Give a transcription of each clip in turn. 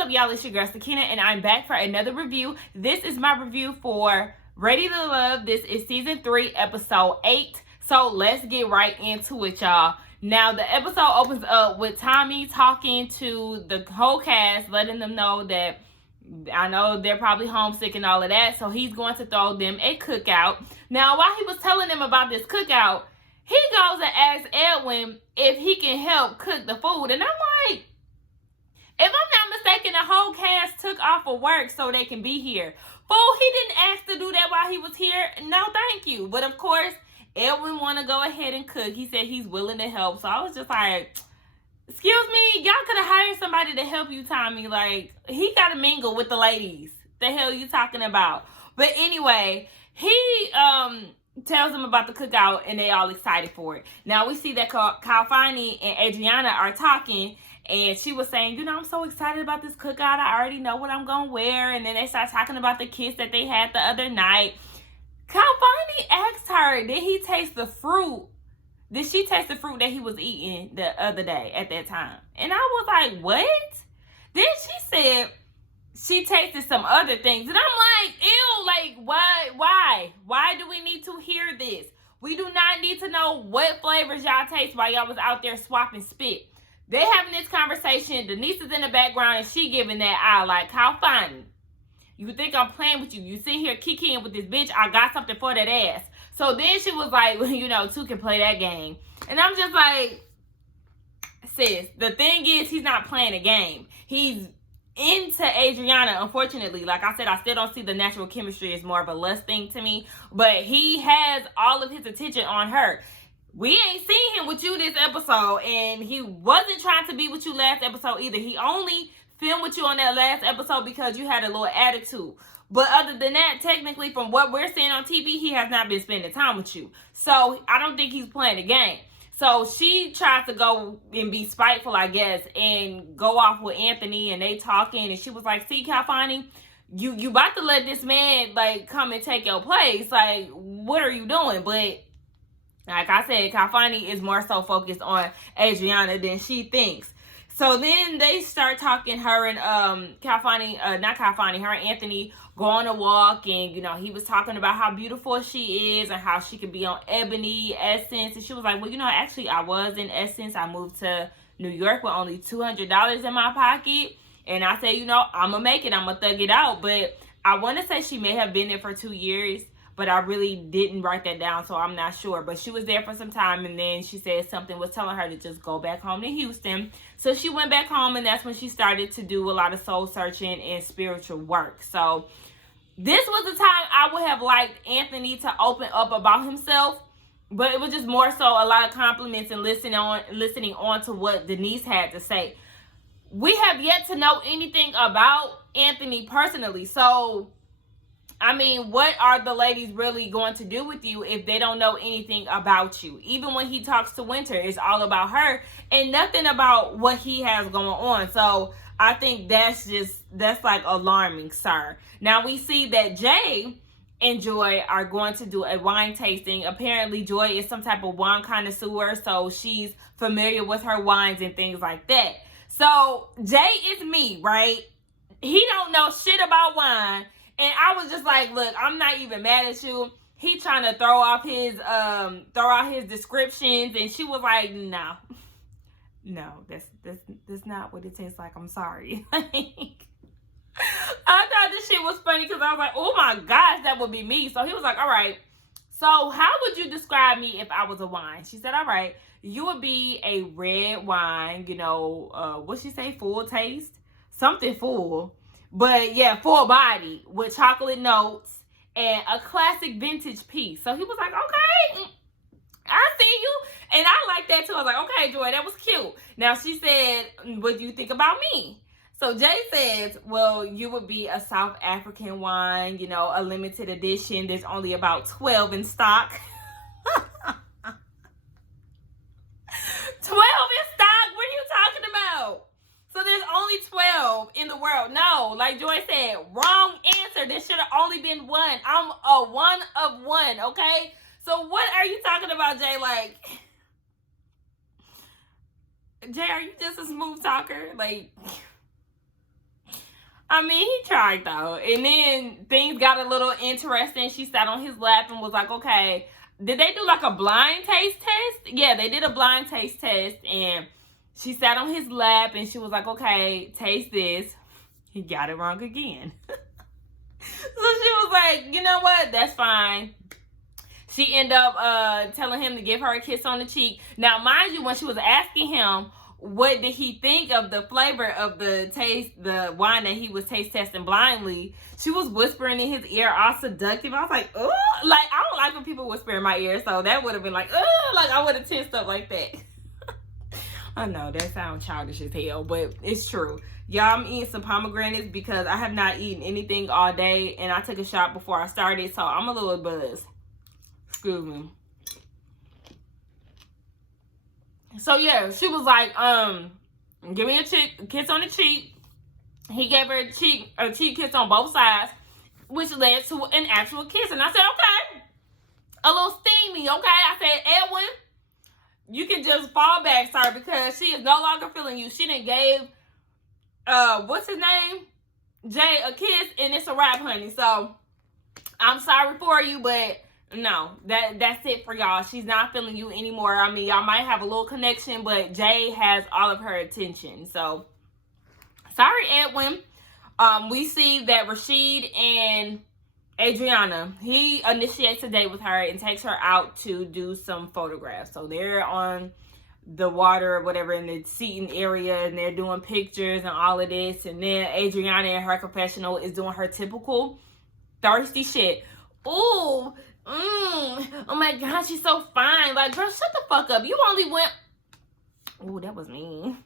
What's up, y'all? It's your girl, Sakina, and I'm back for another review. This is my review for Ready to Love. This is season 3, episode 8. So let's get right into it, y'all. Now, the episode opens up with Tommy talking to the whole cast, letting them know that I know they're probably homesick and all of that, so he's going to throw them a cookout. Now, while he was telling them about this cookout, he goes and asks Edwin if he can help cook the food. And I'm like, if I'm not mistaken, the whole cast took off of work so they can be here. Fool, he didn't ask to do that while he was here. No, thank you. But of course, Edwin want to go ahead and cook. He said he's willing to help. So I was just like, excuse me, y'all could have hired somebody to help you, Tommy. Like, he got to mingle with the ladies. The hell you talking about? But anyway, he tells them about the cookout, and they all excited for it. Now, we see that Calfani and Adriana are talking, and she was saying, you know, I'm so excited about this cookout. I already know what I'm going to wear. And then they start talking about the kiss that they had the other night. Calfani asked her, did he taste the fruit? Did she taste the fruit that he was eating the other day at that time? And I was like, what? Then she said she tasted some other things. And I'm like, ew, like, why? Why do we need to hear this? We do not need to know what flavors y'all taste while y'all was out there swapping spit. They having this conversation. Denise is in the background and she giving that eye like, how funny. You think I'm playing with you? You sit here kicking with this bitch. I got something for that ass. So then she was like, well, you know, two can play that game. And I'm just like, sis, the thing is, he's not playing a game. He's into Adriana, unfortunately. Like I said, I still don't see the natural chemistry as more of a lust thing to me. But he has all of his attention on her. We ain't seen him with you this episode, and he wasn't trying to be with you last episode either. He only filmed with you on that last episode because you had a little attitude. But other than that, technically, from what we're seeing on TV, he has not been spending time with you. So I don't think he's playing the game. So she tries to go and be spiteful, I guess, and go off with Anthony, and they talking, and she was like, see, Calfani, you about to let this man, like, come and take your place. Like, what are you doing? But like I said, Calfani is more so focused on Adriana than she thinks. So then they start talking, her and her and Anthony go on a walk, and you know, he was talking about how beautiful she is and how she could be on Ebony, Essence, and she was like, well, you know, actually I was in Essence. I moved to New York with only $200 in my pocket, and I said, you know, I'm gonna make it, I'm gonna thug it out. But I want to say she may have been there for 2 years, but I really didn't write that down, so I'm not sure. But she was there for some time, and then she said something was telling her to just go back home to Houston. So she went back home, and that's when she started to do a lot of soul searching and spiritual work. So this was the time I would have liked Anthony to open up about himself, but it was just more so a lot of compliments and listening on to what Denise had to say. We have yet to know anything about Anthony personally, so I mean, what are the ladies really going to do with you if they don't know anything about you? Even when he talks to Winter, it's all about her and nothing about what he has going on. So I think that's like alarming, sir. Now we see that Jay and Joy are going to do a wine tasting. Apparently Joy is some type of wine connoisseur, so she's familiar with her wines and things like that. So Jay is me, right? He don't know shit about wine. And I was just like, look, I'm not even mad at you. He trying to throw out his descriptions, and she was like, no, that's not what it tastes like. I'm sorry. I thought this shit was funny because I was like, oh my gosh, that would be me. So he was like, all right, so how would you describe me if I was a wine? She said, all right, you would be a red wine, you know, what'd she say, full taste? Something full. But yeah, full body with chocolate notes and a classic vintage piece. So he was like, okay, I see you. And I like that too. I was like, okay, Joy, that was cute. Now she said, what do you think about me? So Jay says, well, you would be a South African wine, you know, a limited edition. There's only about 12 in stock. 12 in stock? What are you talking about? So there's only 12 in the world. No, like Joy said, wrong answer. There should have only been one. I'm a one of one, okay? So what are you talking about, Jay? Like, Jay, are you just a smooth talker? Like, I mean, he tried though. And then things got a little interesting. She sat on his lap and was like, okay, did they do like a blind taste test? Yeah, they did a blind taste test. And she sat on his lap and she was like, okay, taste this. He got it wrong again. So she was like, you know what? That's fine. She ended up telling him to give her a kiss on the cheek. Now, mind you, when she was asking him, what did he think of the flavor of the wine that he was taste testing blindly, she was whispering in his ear, all seductive. I was like, oh, like, I don't like when people whisper in my ear, so that would have been like, oh, like, I would have tensed up like that. I know, that sounds childish as hell, but it's true. Y'all, I'm eating some pomegranates because I have not eaten anything all day, and I took a shot before I started, so I'm a little buzzed. Excuse me. So yeah, she was like, give me a kiss on the cheek. He gave her a cheek kiss on both sides, which led to an actual kiss. And I said, okay, a little steamy, okay? I said, Edwin, you can just fall back, sir, because she is no longer feeling you. She done gave, what's his name? Jay a kiss, and it's a wrap, honey. So I'm sorry for you, but no, that's it for y'all. She's not feeling you anymore. I mean, y'all might have a little connection, but Jay has all of her attention. So, sorry, Edwin. We see that Rashid and Adriana, he initiates a date with her and takes her out to do some photographs. So, they're on the water or whatever in the seating area, and they're doing pictures and all of this. And then Adriana in her confessional is doing her typical thirsty shit. Ooh. Oh my God, she's so fine. Like, girl, shut the fuck up. You only went... Ooh, that was mean.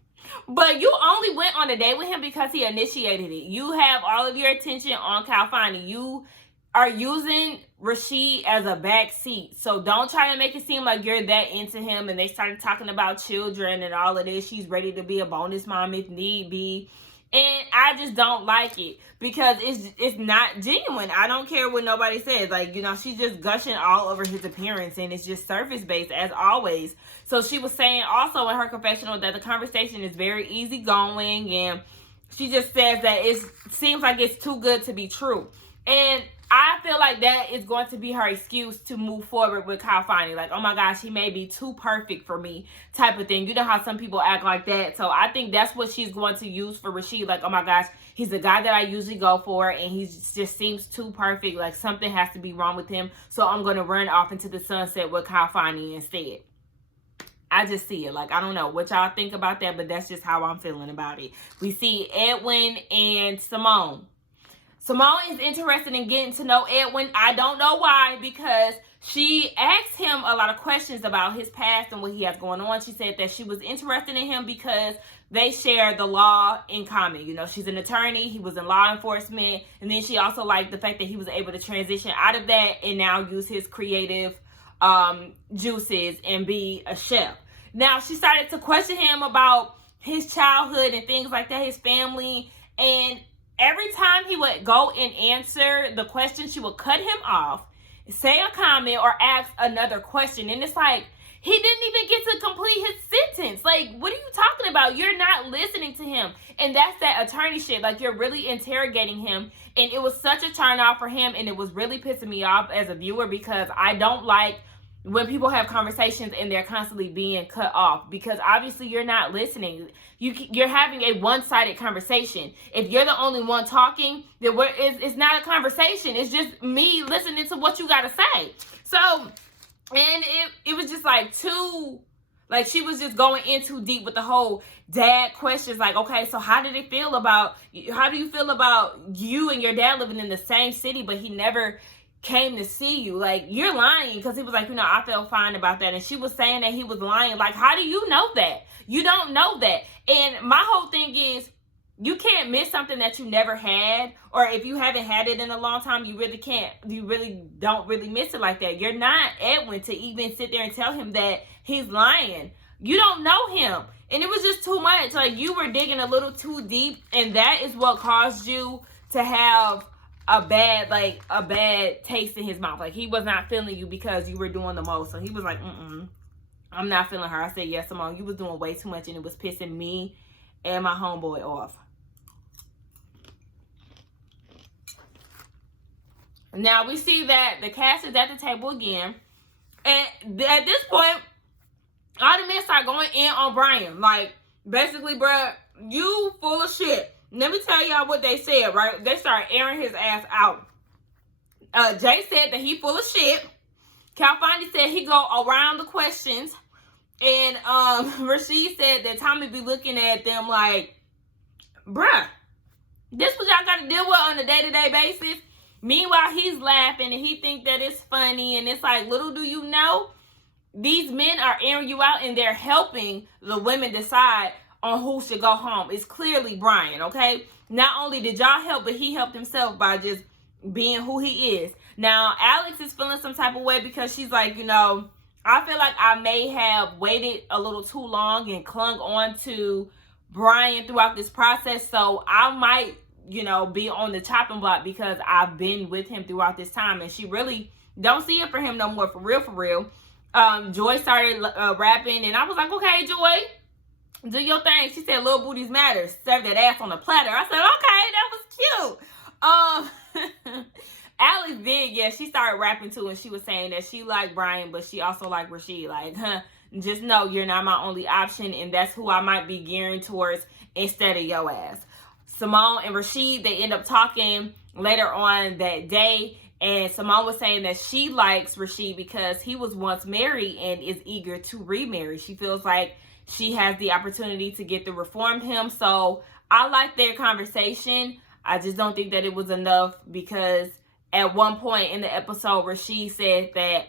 But you only went on a date with him because he initiated it. You have all of your attention on Calfani. You are using Rashid as a back seat. So don't try to make it seem like you're that into him. And they started talking about children and all of this. She's ready to be a bonus mom if need be. And I just don't like it because it's not genuine. I don't care what nobody says. Like, you know, she's just gushing all over his appearance, and it's just surface-based as always. So she was saying also in her confessional that the conversation is very easygoing, and she just says that it seems like it's too good to be true. And I feel like that is going to be her excuse to move forward with Calfani. Like, oh my gosh, he may be too perfect for me type of thing. You know how some people act like that. So I think that's what she's going to use for Rashid. Like, oh my gosh, he's the guy that I usually go for, and he just seems too perfect. Like, something has to be wrong with him. So I'm going to run off into the sunset with Calfani instead. I just see it. Like, I don't know what y'all think about that, but that's just how I'm feeling about it. We see Edwin and Simone. Simone is interested in getting to know Edwin. I don't know why, because she asked him a lot of questions about his past and what he has going on. She said that she was interested in him because they share the law in common. You know, she's an attorney. He was in law enforcement. And then she also liked the fact that he was able to transition out of that and now use his creative juices and be a chef. Now, she started to question him about his childhood and things like that, his family, and every time he would go and answer the question, she would cut him off, say a comment, or ask another question. And it's like, he didn't even get to complete his sentence. Like, what are you talking about? You're not listening to him. And that's that attorney shit. Like, you're really interrogating him. And it was such a turn off for him. And it was really pissing me off as a viewer, because I don't like when people have conversations and they're constantly being cut off, because obviously you're not listening. You're having a one-sided conversation. If you're the only one talking, then it's not a conversation. It's just me listening to what you got to say. So, and it was just like like she was just going in too deep with the whole dad questions. Like, okay, so how do you feel about you and your dad living in the same city, but he never came to see you? Like, you're lying, because he was like, you know, I felt fine about that. And she was saying that he was lying. Like, how do you know that? You don't know that. And my whole thing is, you can't miss something that you never had, or if you haven't had it in a long time, you really don't really miss it like that. You're not Edwin to even sit there and tell him that he's lying. You don't know him. And it was just too much. Like, you were digging a little too deep, and that is what caused you to have a bad taste in his mouth. Like, he was not feeling you because you were doing the most. So he was like, I'm not feeling her. I said, yes, Simone, you was doing way too much, and it was pissing me and my homeboy off. Now we see that the cast is at the table again. And at this point, all the men start going in on Brian. Like, basically, bruh, you full of shit. Let me tell y'all what they said, right? They start airing his ass out. Jay said that he full of shit. Calfani said he go around the questions. And Rashid said that Tommy be looking at them like, bruh, this what y'all got to deal with on a day-to-day basis? Meanwhile, he's laughing and he think that it's funny. And it's like, little do you know, these men are airing you out and they're helping the women decide on who should go home. It's clearly Brian, okay? Not only did y'all help, but he helped himself by just being who he is. Now, Alex is feeling some type of way because she's like, you know, I feel like I may have waited a little too long and clung on to Brian throughout this process. So I might, you know, be on the chopping block because I've been with him throughout this time. And she really don't see it for him no more, for real, for real. Joy started rapping and I was like, okay, Joy, do your thing. She said, little booties matter. Serve that ass on a platter. I said, okay, that was cute. Alex did, yeah, she started rapping too, and she was saying that she liked Brian, but she also liked Rashid. Like, just know you're not my only option, and that's who I might be gearing towards instead of your ass. Simone and Rashid, they end up talking later on that day, and Simone was saying that she likes Rashid because he was once married and is eager to remarry. She feels like she has the opportunity to get to reform him, so I like their conversation. I just don't think that it was enough because at one point in the episode, Rashid said that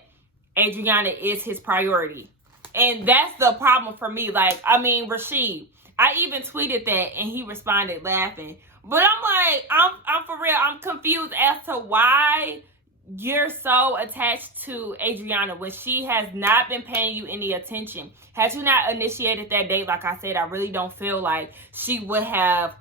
Adriana is his priority. And that's the problem for me. Like, I mean, Rashid, I even tweeted that and he responded laughing. But I'm like, I'm for real. I'm confused as to why you're so attached to Adriana when she has not been paying you any attention. Had you not initiated that date, like I said, I really don't feel like she would have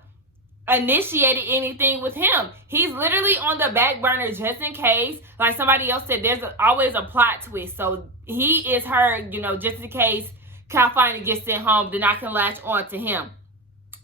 initiated anything with him. He's literally on the back burner just in case. Like somebody else said, there's always a plot twist. So he is her, you know, just in case Calfani gets sent home, then I can latch on to him.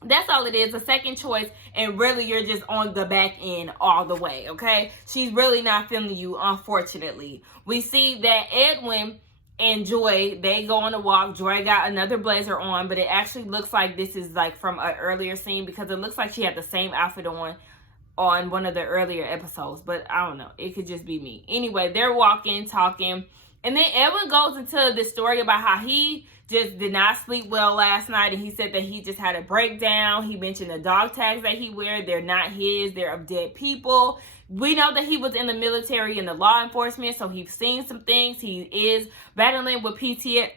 That's all it is, a second choice, and really you're just on the back end all the way, okay? She's really not feeling you, unfortunately. We see that Edwin and Joy, they go on a walk. Joy got another blazer on, but it actually looks like this is like from an earlier scene because it looks like she had the same outfit on one of the earlier episodes, but I don't know. It could just be me. Anyway, they're walking, talking, and then Edwin goes into this story about how he just did not sleep well last night, and he said that he just had a breakdown. He mentioned the dog tags that he wears. They're not his. They're of dead people. We know that he was in the military and the law enforcement, so he's seen some things. He is battling with PTSD,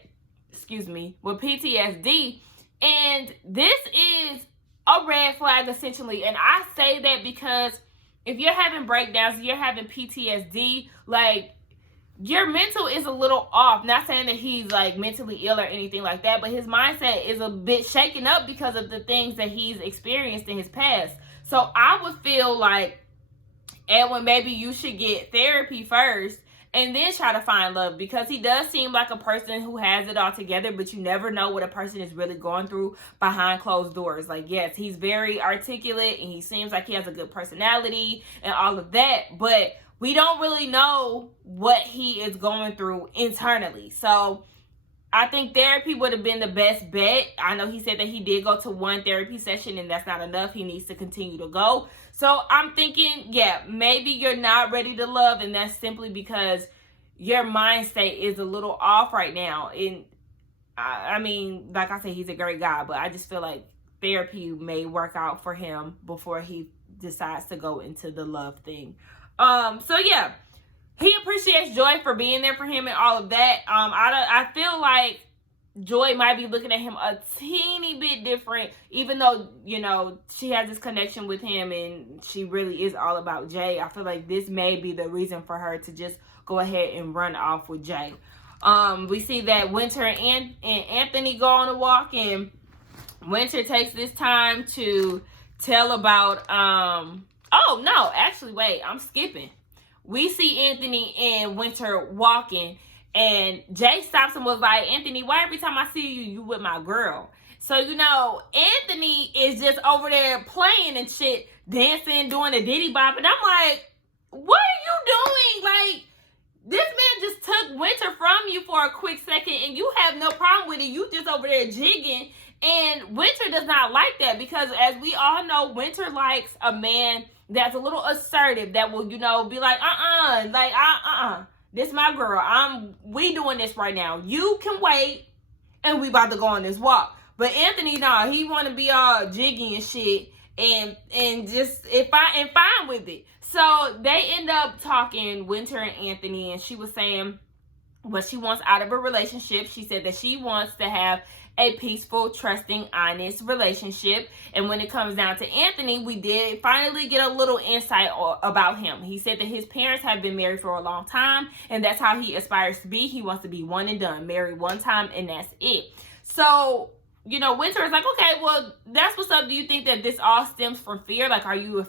and this is a red flag, essentially. And I say that because if you're having breakdowns, you're having PTSD, like, your mental is a little off. Not saying that he's like mentally ill or anything like that, but his mindset is a bit shaken up because of the things that he's experienced in his past. So I would feel like, Edwin, maybe you should get therapy first and then try to find love, because he does seem like a person who has it all together, but you never know what a person is really going through behind closed doors. Like, yes, he's very articulate and he seems like he has a good personality and all of that, but we don't really know what he is going through internally. So I think therapy would have been the best bet. I know he said that he did go to one therapy session and that's not enough. He needs to continue to go. So I'm thinking, yeah, maybe you're not ready to love, and that's simply because your mind state is a little off right now. And I mean, like I said, he's a great guy, but I just feel like therapy may work out for him before he decides to go into the love thing. So yeah, he appreciates Joy for being there for him and all of that. I feel like Joy might be looking at him a teeny bit different, even though, you know, she has this connection with him and she really is all about Jay. I feel like this may be the reason for her to just go ahead and run off with Jay. We see that Winter and Anthony go on a walk, and Winter takes this time to tell about, oh no, actually, wait, I'm skipping. We see Anthony and Winter walking, and Jay stops and was like, Anthony, why every time I see you, you with my girl? So, you know, Anthony is just over there playing and shit, dancing, doing a diddy bop. And I'm like, what are you doing? Like, this man just took Winter from you for a quick second, and you have no problem with it. You just over there jigging. And Winter does not like that, because as we all know, Winter likes a man that's a little assertive, that will, you know, be like, this my girl. We doing this right now. You can wait, and we about to go on this walk. But Anthony, no, he want to be all jiggy and shit, and just fine with it. So they end up talking, Winter and Anthony, and she was saying what she wants out of a relationship. She said that she wants to have a peaceful, trusting, honest relationship. And when it comes down to Anthony, we did finally get a little insight about him. He said that his parents have been married for a long time, and that's how he aspires to be. He wants to be one and done, married one time, and that's it. So, you know, Winter is like, okay, well, that's what's up. Do you think that this all stems from fear? Like, are you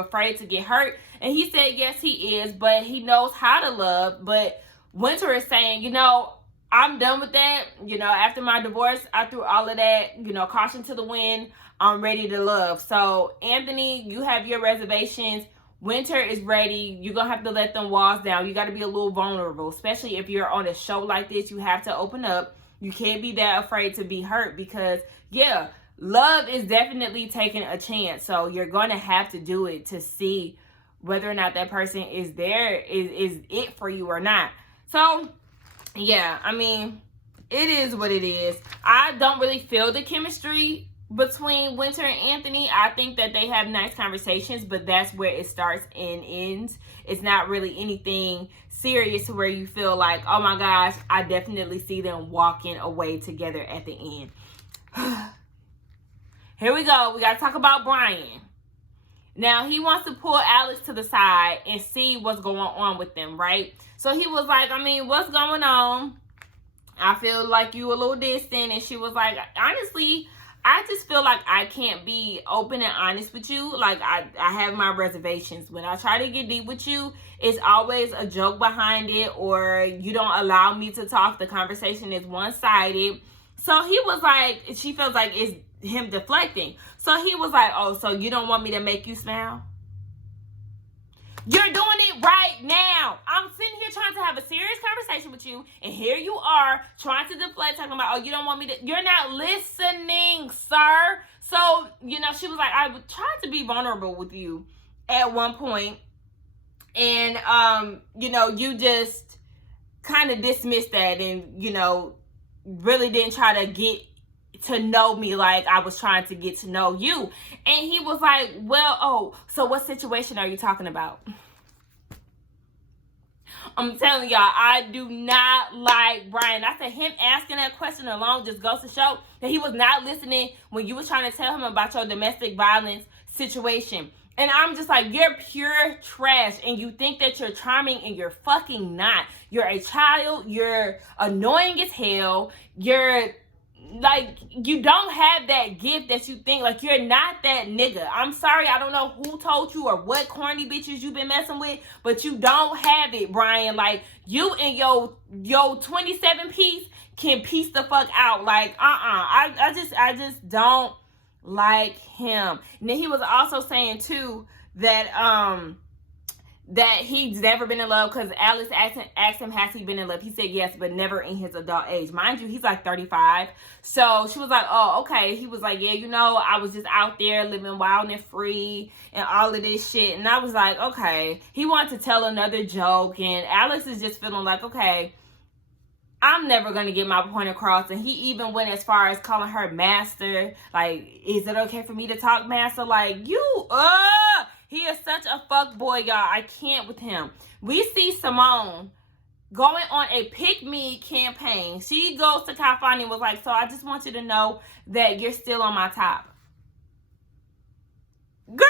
afraid to get hurt? And he said, yes, he is, but he knows how to love. But Winter is saying, you know, I'm done with that. You know, after my divorce, I threw all of that, you know, caution to the wind. I'm ready to love. So, Anthony, you have your reservations. Winter is ready. You're going to have to let them walls down. You got to be a little vulnerable, especially if you're on a show like this. You have to open up. You can't be that afraid to be hurt, because, yeah, love is definitely taking a chance. So, you're going to have to do it to see whether or not that person is there, is it for you or not. So, yeah, I mean, it is what it is. I don't really feel the chemistry between Winter and Anthony. I think that they have nice conversations, but that's where it starts and ends. It's not really anything serious to where you feel like, oh my gosh, I definitely see them walking away together at the end. Here we go. We got to talk about Brian. Now, he wants to pull Alex to the side and see what's going on with them, right? So he was like, I mean, what's going on? I feel like you a little distant. And she was like, honestly, I just feel like I can't be open and honest with you. Like, I have my reservations. When I try to get deep with you, it's always a joke behind it, or you don't allow me to talk. The conversation is one-sided. So he was like, she feels like it's him deflecting. So he was like, oh, so you don't want me to make you smile? You're doing it right now. I'm sitting here trying to have a serious conversation with you, and here you are trying to deflect, talking about, oh, you don't want me to. You're not listening, sir. So, you know, she was like, I tried to be vulnerable with you at one point, and, you know, you just kind of dismissed that, and, you know, really didn't try to get to know me like I was trying to get to know you. And he was like, well, oh, so what situation are you talking about? I'm telling y'all, I do not like Brian. I said him asking that question alone just goes to show that he was not listening when you were trying to tell him about your domestic violence situation. And I'm just like, you're pure trash, and you think that you're charming, and you're fucking not. You're a child. You're annoying as hell. You're like, you don't have that gift that you think. Like, you're not that nigga. I'm sorry, I don't know who told you or what corny bitches you've been messing with, but you don't have it, Brian. Like, you and your 27 piece can piece the fuck out. Like, I just don't like him. And then he was also saying too that that he's never been in love, because Alice asked him, has he been in love? He said yes, but never in his adult age. Mind you, he's like 35. So she was like, oh, okay. He was like, yeah, you know, I was just out there living wild and free and all of this shit. And I was like, okay. He wanted to tell another joke, and Alex is just feeling like, okay, I'm never going to get my point across. And he even went as far as calling her master. Like, is it okay for me to talk master? Like, he is such a fuck boy, y'all. I can't with him. We see Simone going on a pick me campaign. She goes to California and was like, so I just want you to know that you're still on my top. Girl,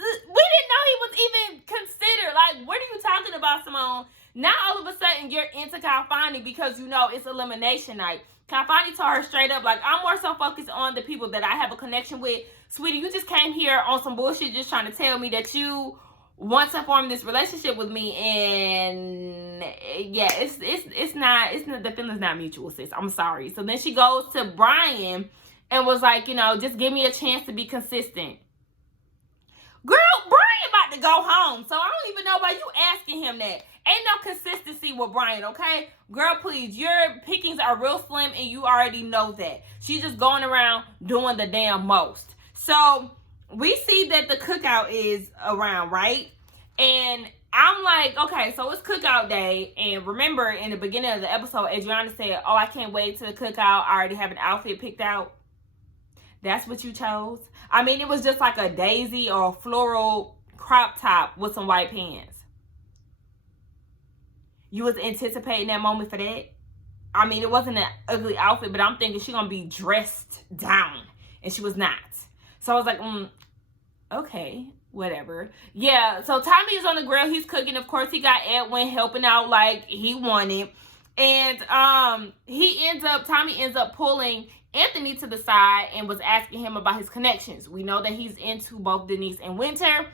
we didn't know he was even considered. Like, what are you talking about, Simone? Now all of a sudden you're into California because you know it's elimination night. California told her straight up, like, I'm more so focused on the people that I have a connection with. Sweetie, you just came here on some bullshit just trying to tell me that you want to form this relationship with me, and yeah, it's not the feeling's not mutual, sis. I'm sorry. So then she goes to Brian and was like, you know, just give me a chance to be consistent. Girl, Brian about got to go home. So I don't even know why you asking him that. Ain't no consistency with Brian, okay? Girl, please, your pickings are real slim and you already know that. She's just going around doing the damn most. So we see that the cookout is around, right? And I'm like, okay, so it's cookout day. And remember, in the beginning of the episode, Adriana said, oh, I can't wait to the cookout. I already have an outfit picked out. That's what you chose? I mean, it was just like a daisy or floral crop top with some white pants. You was anticipating that moment for that? I mean, it wasn't an ugly outfit, but I'm thinking she's going to be dressed down. And she was not. So I was like, okay, whatever. Yeah, so Tommy is on the grill. He's cooking. Of course, he got Edwin helping out like he wanted. And Tommy ends up pulling Anthony to the side and was asking him about his connections. We know that he's into both Denise and Winter.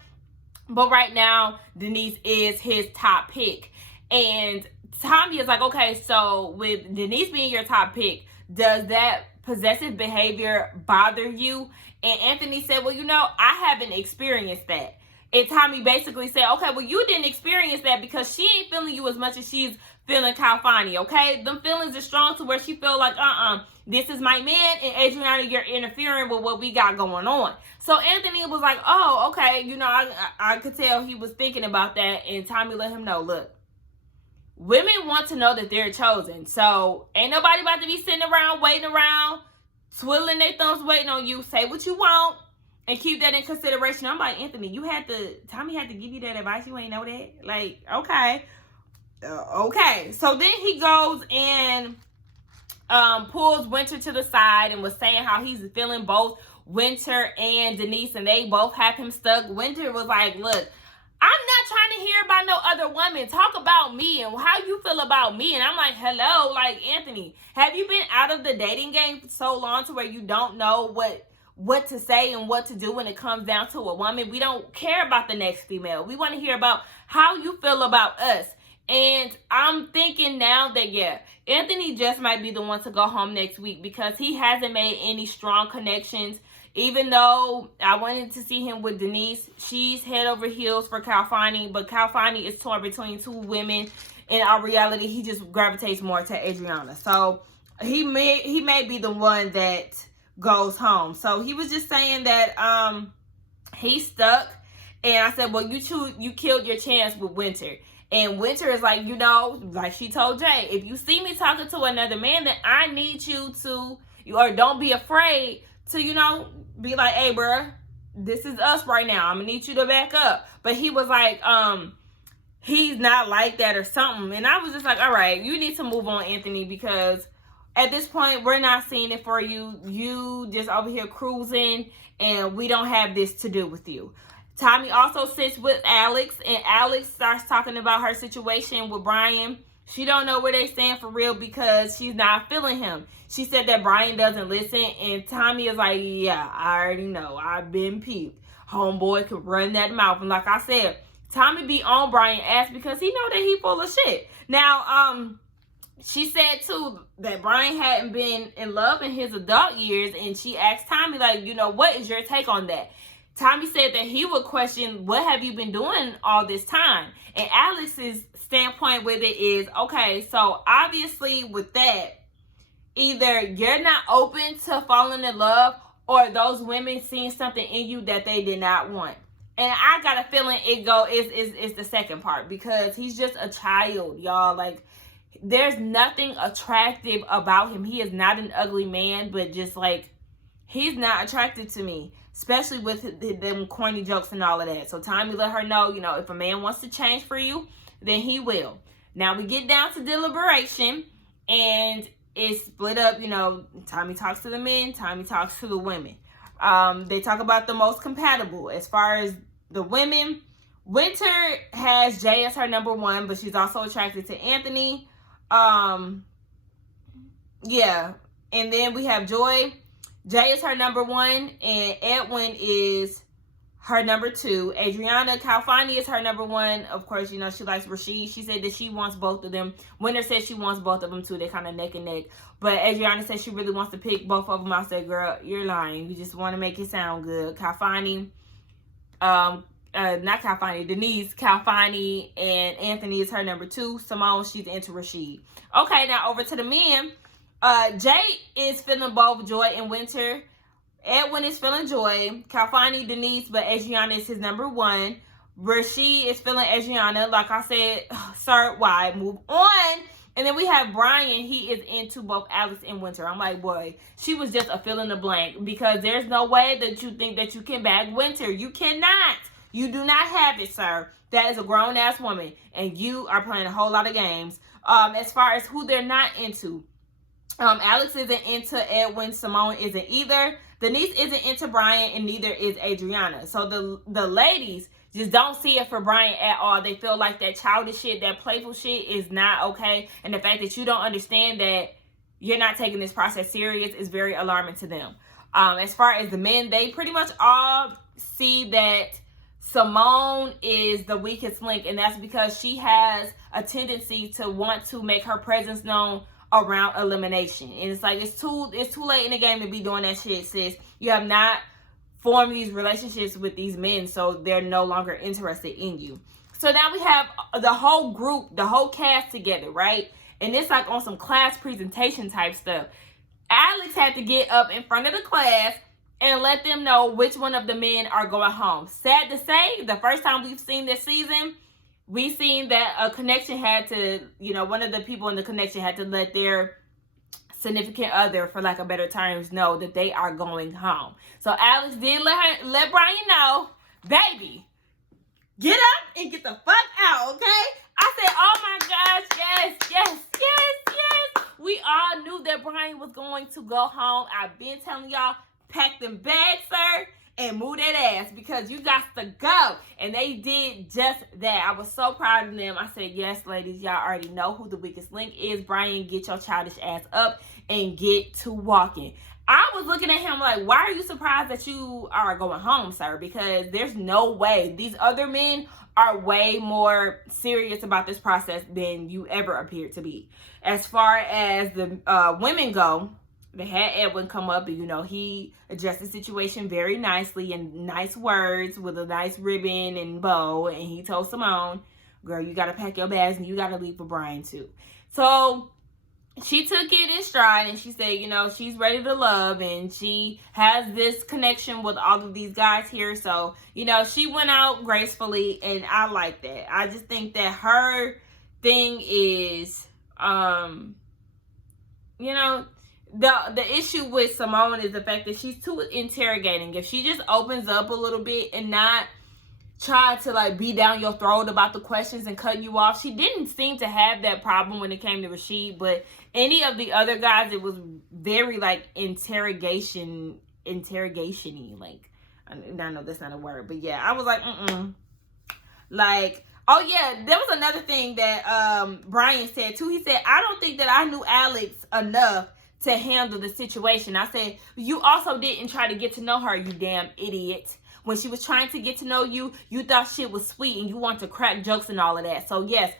But right now, Denise is his top pick. And Tommy is like, okay, so with Denise being your top pick, does that possessive behavior bother you? And Anthony said, well, I haven't experienced that. And Tommy basically said, okay, well, you didn't experience that because she ain't feeling you as much as she's feeling Kalfani, okay? Them feelings are strong to where she feel like, this is my man, and Adriana, you're interfering with what we got going on. So Anthony was like, oh, okay, I could tell he was thinking about that, and Tommy let him know, look, women want to know that they're chosen. So ain't nobody about to be sitting around, waiting around, twiddling their thumbs, waiting on you. Say what you want and keep that in consideration. I'm like, Anthony, Tommy had to give you that advice. You ain't know that? Like, okay. Okay. So then he goes and pulls Winter to the side and was saying how he's feeling both Winter and Denise, and they both have him stuck. Winter was like, look, I'm not trying to hear about no other women. Talk about me and how you feel about me. And I'm like, hello, like, Anthony, have you been out of the dating game for so long to where you don't know what to say and what to do when it comes down to a woman? We don't care about the next female. We want to hear about how you feel about us. And I'm thinking now that, yeah, Anthony just might be the one to go home next week because he hasn't made any strong connections. Even though I wanted to see him with Denise, she's head over heels for Kalfani, but Kalfani is torn between two women. In our reality, he just gravitates more to Adriana. So he may be the one that goes home. So he was just saying that he's stuck. And I said, well, you killed your chance with Winter. And Winter is like, like she told Jay, if you see me talking to another man, then I need you to, or don't be afraid to, be like, hey, bruh, this is us right now. I'm going to need you to back up. But he was like, he's not like that or something. And I was just like, all right, you need to move on, Anthony, because at this point, we're not seeing it for you. You just over here cruising, and we don't have this to do with you. Tommy also sits with Alex, and Alex starts talking about her situation with Brian. She don't know where they stand for real because she's not feeling him. She said that Brian doesn't listen, and Tommy is like, yeah, I already know. I've been peeped. Homeboy could run that mouth. And like I said, Tommy be on Brian's ass because he know that he full of shit. Now, she said, too, that Brian hadn't been in love in his adult years, and she asked Tommy, like, what is your take on that? Tommy said that he would question, what have you been doing all this time? And Alex's standpoint with it is, okay, so obviously with that, either you're not open to falling in love or those women seeing something in you that they did not want. And I got a feeling it's the second part because he's just a child, y'all. Like, there's nothing attractive about him. He is not an ugly man, but just like, he's not attracted to me. Especially with them corny jokes and all of that. So Tommy let her know, if a man wants to change for you, then he will. Now we get down to Deliberation, and it's split up. Tommy talks to the men, Tommy talks to the women. They talk about the most compatible. As far as the women, Winter has Jay as her number one, but she's also attracted to Anthony. Yeah. And then we have Joy. Jay is her number one, and Edwin is her number two. Adriana Kalfani is her number one. Of course, she likes Rashid. She said that she wants both of them. Winter said she wants both of them too. They're kind of neck and neck. But Adriana said she really wants to pick both of them. I said, girl, you're lying. You just want to make it sound good. Kalfani not Calfani, Denise, Calfani, and Anthony is her number 2. Simone, she's into Rashid. Okay, now over to the men. Jay is feeling both Joy and Winter. Edwin is feeling Joy. Calfani, Denise, but Adriana is his number 1. Rashid is feeling Adriana. Like I said, sir, why? Move on. And then we have Brian. He is into both Alex and Winter. I'm like, boy, she was just a fill in the blank, because there's no way that you think that you can bag Winter. You cannot. You do not have it, sir. That is a grown-ass woman, and you are playing a whole lot of games. As far as who they're not into, Alex isn't into Edwin. Simone isn't either. Denise isn't into Brian, and neither is Adriana. So the ladies just don't see it for Brian at all. They feel like that childish shit, that playful shit is not okay. And the fact that you don't understand that you're not taking this process serious is very alarming to them. As far as the men, they pretty much all see that Simone is the weakest link. And that's because she has a tendency to want to make her presence known around elimination. And it's like, it's too late in the game to be doing that shit, sis. You have not form these relationships with these men, so they're no longer interested in you. So now we have the whole group, the whole cast together, right? And it's like on some class presentation type stuff. Alex had to get up in front of the class and let them know which one of the men are going home. Sad to say, the first time we've seen this season, we've seen that a connection had to, one of the people in the connection had to let their significant other, for lack of better terms, know that they are going home. So Alex did let Brian know, baby, get up and get the fuck out, okay? I said, oh my gosh, yes. We all knew that Brian was going to go home. I've been telling y'all, pack them bags, sir, and move that ass, because you got to go. And they did just that. I was so proud of them. I said, yes, ladies, y'all already know who the weakest link is. Brian, get your childish ass up and get to walking. I was looking at him like, why are you surprised that you are going home, sir? Because there's no way. These other men are way more serious about this process than you ever appeared to be. As far as the women go, they had Edwin come up, and he addressed the situation very nicely in nice words with a nice ribbon and bow, and he told Simone, girl, you got to pack your bags and you got to leave for Brian too. So she took it in stride, and she said, she's ready to love, and she has this connection with all of these guys here. So, she went out gracefully, and I like that. I just think that her thing is, the issue with Simone is the fact that she's too interrogating. If she just opens up a little bit and not try to be down your throat about the questions and cut you off. She didn't seem to have that problem when it came to Rashid, but any of the other guys, it was very interrogation-y. I know that's not a word, but yeah, I was like, oh yeah, there was another thing that Brian said too. He said, I don't think that I knew Alex enough to handle the situation. I said, you also didn't try to get to know her, you damn idiot. When she was trying to get to know you, you thought shit was sweet and you want to crack jokes and all of that. So yes,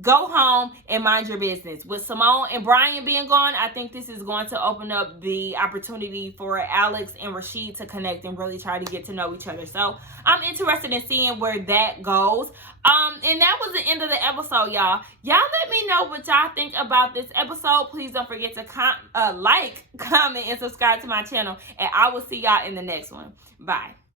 go home and mind your business. With Simone and Brian being gone, I think this is going to open up the opportunity for Alex and Rashid to connect and really try to get to know each other. So I'm interested in seeing where that goes. And that was the end of the episode, y'all. Y'all let me know what y'all think about this episode. Please don't forget to like, comment, and subscribe to my channel. And I will see y'all in the next one. Bye.